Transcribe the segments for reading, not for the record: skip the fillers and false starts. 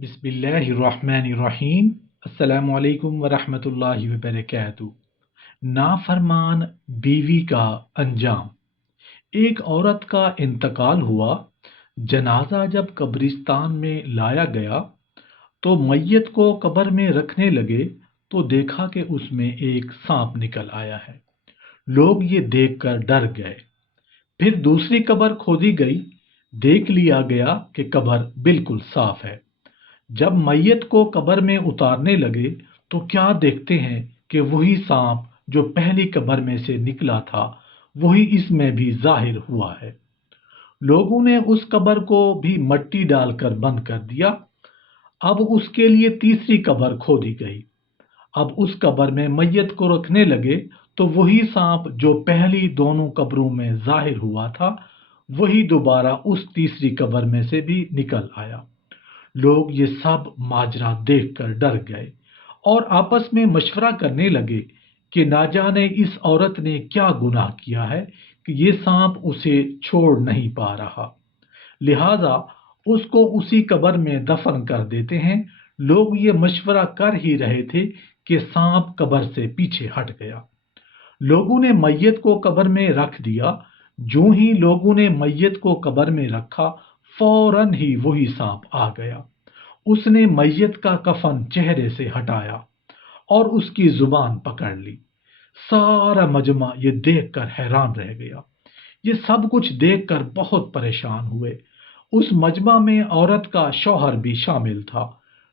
बिस्मिल्लाहिर्रहमानिर्रहीम। अस्सलामु अलैकुम वरहमतुल्लाहि वबरकातुहू। नाफरमान बीवी का अंजाम। एक औरत का इंतकाल हुआ। जनाजा जब कब्रिस्तान में लाया गया तो मैयत को कब्र में रखने लगे तो देखा कि उसमें एक सांप निकल आया है। लोग ये देखकर डर गए। फिर दूसरी कब्र खोदी गई, देख लिया गया कि कब्र बिल्कुल साफ है। जब मैयत को कब्र में उतारने लगे तो क्या देखते हैं कि वही सांप जो पहली कब्र में से निकला था वही इसमें भी जाहिर हुआ है। लोगों ने उस कब्र को भी मट्टी डालकर बंद कर दिया। अब उसके लिए तीसरी कब्र खोदी गई। अब उस कब्र में मैयत को रखने लगे तो वही सांप जो पहली दोनों कब्रों में जाहिर हुआ था वही दोबारा उस तीसरी कब्र में से भी निकल आया। लोग ये सब माजरा देखकर डर गए और आपस में मशवरा करने लगे कि ना जाने इस औरत ने क्या गुनाह किया है कि ये सांप उसे छोड़ नहीं पा रहा, लिहाजा उसको उसी कब्र में दफन कर देते हैं। लोग ये मशवरा कर ही रहे थे कि सांप कब्र से पीछे हट गया। लोगों ने मैयत को कब्र में रख दिया। जो ही लोगों ने मैयत को कब्र में रखा फौरन ही वही सांप आ गया। उसने मैयत का कफन चेहरे से हटाया और उसकी जुबान पकड़ ली। सारा मजमा ये देखकर हैरान रह गया। ये सब कुछ देखकर बहुत परेशान हुए। उस मजमा में औरत का शौहर भी शामिल था।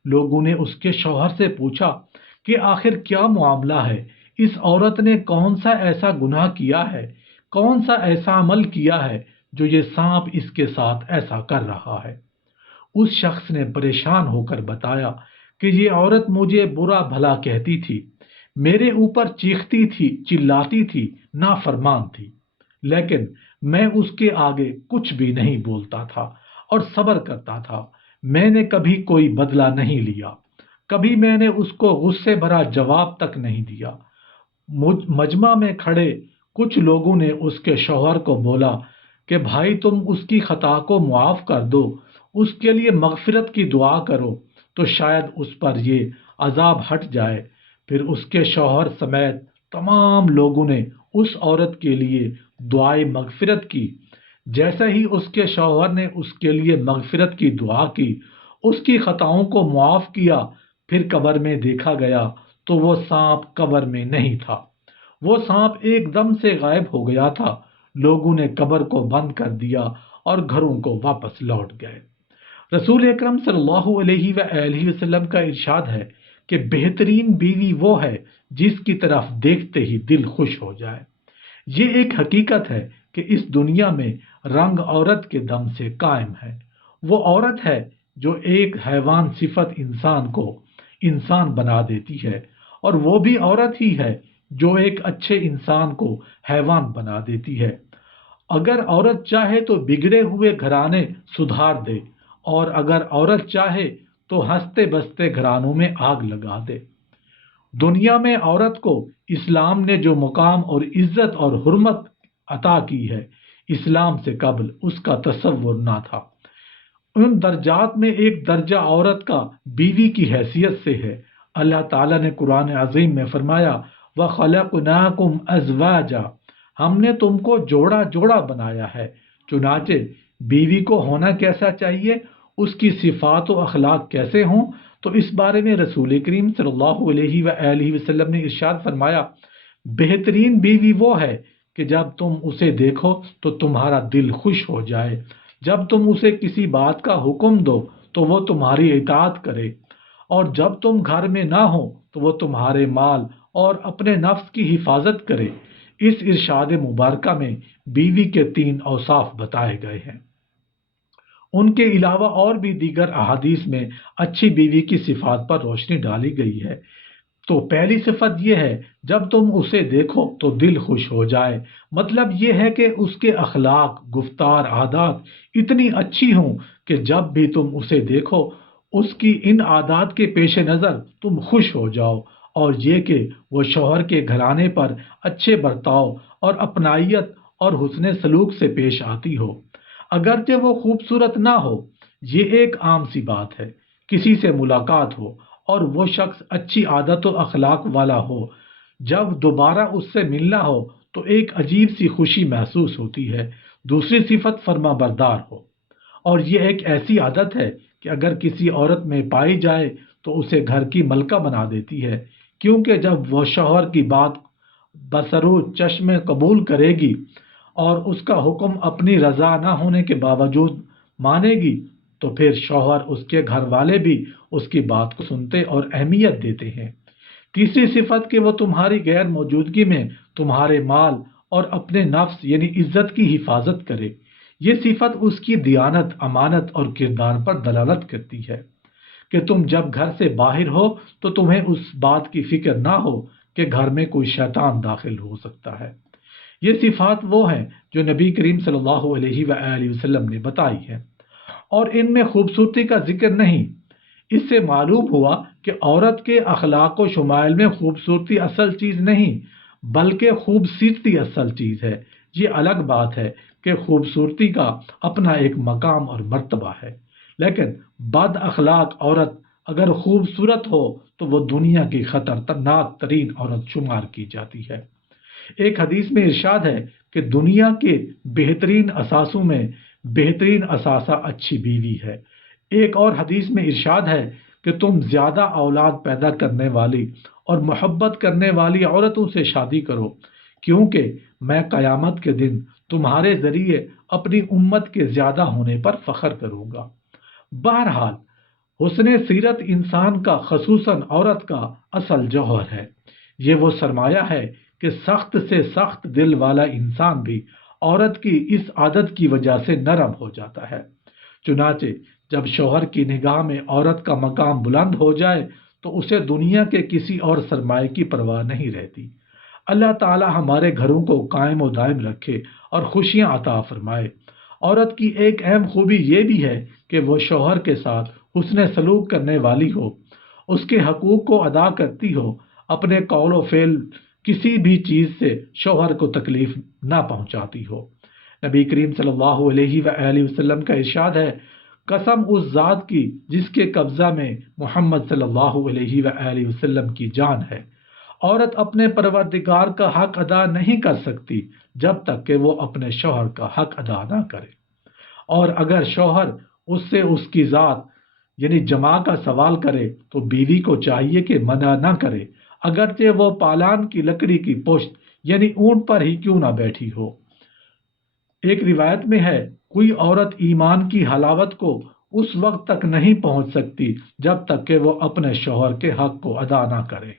लोगों ने उसके शौहर से पूछा कि आखिर क्या मामला है, इस औरत ने कौन सा ऐसा गुनाह किया है, कौन सा ऐसा अमल किया है जो ये सांप इसके साथ ऐसा कर रहा है। उस शख्स ने परेशान होकर बताया कि ये औरत मुझे बुरा भला कहती थी, मेरे ऊपर चीखती थी, चिल्लाती थी, नाफरमान थी, लेकिन मैं उसके आगे कुछ भी नहीं बोलता था और सब्र करता था। मैंने कभी कोई बदला नहीं लिया, कभी मैंने उसको गुस्से भरा जवाब तक नहीं दिया। मजमा में खड़े कुछ लोगों ने उसके शौहर को बोला कि भाई तुम उसकी खता को मुआफ कर दो, उसके लिए मगफिरत की दुआ करो तो शायद उस पर ये अजाब हट जाए। फिर उसके शौहर समेत तमाम लोगों ने उस औरत के लिए दुआए मगफिरत की। जैसे ही उसके शौहर ने उसके लिए मगफिरत की दुआ की, उसकी खताओं को मुआफ किया, फिर कब्र में देखा गया तो वो सांप कब्र में नहीं था। वो सांप एकदम से गायब हो गया था। लोगों ने कब्र को बंद कर दिया और घरों को वापस लौट गए। रसूल अकरम सल्लल्लाहु अलैहि वसल्लम का इरशाद है कि बेहतरीन बीवी वो है जिसकी तरफ देखते ही दिल खुश हो जाए। ये एक हकीकत है कि इस दुनिया में रंग औरत के दम से कायम है। वो औरत है जो एक हैवान सिफत इंसान को इंसान बना देती है, और वो भी औरत ही है जो एक अच्छे इंसान को हैवान बना देती है। अगर औरत चाहे तो बिगड़े हुए घराने सुधार दे, और अगर औरत चाहे तो हंसते बसते घरानों में आग लगा दे। दुनिया में औरत को इस्लाम ने जो मुकाम और इज्जत और हुर्मत अता की है, इस्लाम से कबल उसका तसव्वुर ना था। उन दर्जात में एक दर्जा औरत का बीवी की हैसियत से है। अल्लाह ताला ने कुरान अजीम में फरमाया, व खलक़नाकुम अज़वाजा, हमने तुमको जोड़ा जोड़ा बनाया है। चुनाचे बीवी को होना कैसा चाहिए, उसकी सिफात व अखलाक कैसे हों, तो इस बारे में रसूल करीम सल्लल्लाहु अलैहि वसल्लम ने इरशाद फरमाया, बेहतरीन बीवी वो है कि जब तुम उसे देखो तो तुम्हारा दिल खुश हो जाए, जब तुम उसे किसी बात का हुक्म दो तो वो तुम्हारी इताअत करे, और जब तुम घर में ना हो तो वो तुम्हारे माल और अपने नफ्स की हिफाजत करे। इस इरशाद मुबारका में बीवी के 3 औसाफ बताए गए हैं। उनके अलावा और भी दीगर अहादीस में अच्छी बीवी की सिफात पर रोशनी डाली गई है। तो पहली सिफत यह है, जब तुम उसे देखो तो दिल खुश हो जाए। मतलब यह है कि उसके अखलाक, गुफ्तार, आदात इतनी अच्छी हों कि जब भी तुम उसे देखो उसकी इन आदात के पेश नज़र तुम खुश हो जाओ, और ये कि वो शौहर के घराने पर अच्छे बर्ताव और अपनाइयत और हुस्न सलूक से पेश आती हो। अगरचे वो खूबसूरत ना हो, ये एक आम सी बात है, کسی سے ملاقات ہو اور وہ شخص اچھی عادت و اخلاق والا ہو، جب دوبارہ اس سے ملنا ہو تو ایک عجیب سی خوشی محسوس ہوتی ہے۔ دوسری صفت فرما بردار ہو، اور یہ ایک ایسی عادت ہے کہ اگر کسی عورت میں پائی جائے تو اسے گھر کی ملکہ بنا دیتی ہے، کیونکہ جب وہ شوہر کی بات بسرو چشم قبول کرے گی اور اس کا حکم اپنی رضا نہ ہونے کے باوجود مانے گی، تو پھر شوہر اس کے گھر والے بھی اس کی بات کو سنتے اور اہمیت دیتے ہیں۔ تیسری صفت کہ وہ تمہاری غیر موجودگی میں تمہارے مال اور اپنے نفس یعنی عزت کی حفاظت کرے۔ یہ صفت اس کی دیانت، امانت اور کردار پر دلالت کرتی ہے کہ تم جب گھر سے باہر ہو تو تمہیں اس بات کی فکر نہ ہو کہ گھر میں کوئی شیطان داخل ہو سکتا ہے۔ یہ صفات وہ ہیں جو نبی کریم صلی اللہ علیہ وآلہ وسلم نے بتائی ہیں، اور ان میں خوبصورتی کا ذکر نہیں۔ اس سے معلوم ہوا کہ عورت کے اخلاق و شمائل میں خوبصورتی اصل چیز نہیں، بلکہ خوبصورتی اصل چیز ہے۔ یہ الگ بات ہے کہ خوبصورتی کا اپنا ایک مقام اور مرتبہ ہے، لیکن بد اخلاق عورت اگر خوبصورت ہو تو وہ دنیا کی خطرناک ترین عورت شمار کی جاتی ہے۔ ایک حدیث میں ارشاد ہے کہ دنیا کے بہترین اثاثوں میں بہترین اثاثہ اچھی بیوی ہے۔ ایک اور حدیث میں ارشاد ہے کہ تم زیادہ اولاد پیدا کرنے والی اور محبت کرنے والی عورتوں سے شادی کرو، کیونکہ میں قیامت کے دن تمہارے ذریعے اپنی امت کے زیادہ ہونے پر فخر کروں گا۔ بہرحال حسن سیرت انسان کا، خصوصاً عورت کا اصل جوہر ہے۔ یہ وہ سرمایہ ہے کہ سخت سے سخت دل والا انسان بھی عورت کی اس عادت کی وجہ سے نرم ہو جاتا ہے۔ چنانچہ جب شوہر کی نگاہ میں عورت کا مقام بلند ہو جائے تو اسے دنیا کے کسی اور سرمایہ کی پرواہ نہیں رہتی۔ اللہ تعالی ہمارے گھروں کو قائم و دائم رکھے اور خوشیاں عطا فرمائے۔ عورت کی ایک اہم خوبی یہ بھی ہے کہ وہ شوہر کے ساتھ حسن سلوک کرنے والی ہو، اس کے حقوق کو ادا کرتی ہو، اپنے قول و فعل کسی بھی چیز سے شوہر کو تکلیف نہ پہنچاتی ہو۔ نبی کریم صلی اللہ علیہ وآلہ وسلم کا ارشاد ہے، قسم اس ذات کی جس کے قبضہ میں محمد صلی اللہ علیہ وآلہ وسلم کی جان ہے، عورت اپنے پروردگار کا حق ادا نہیں کر سکتی جب تک کہ وہ اپنے شوہر کا حق ادا نہ کرے، اور اگر شوہر اس سے اس کی ذات یعنی جماع کا سوال کرے تو بیوی کو چاہیے کہ منع نہ کرے، اگرچہ وہ پالان کی لکڑی کی پشت یعنی اونٹ پر ہی کیوں نہ بیٹھی ہو۔ ایک روایت میں ہے، کوئی عورت ایمان کی حلاوت کو اس وقت تک نہیں پہنچ سکتی جب تک کہ وہ اپنے شوہر کے حق کو ادا نہ کرے۔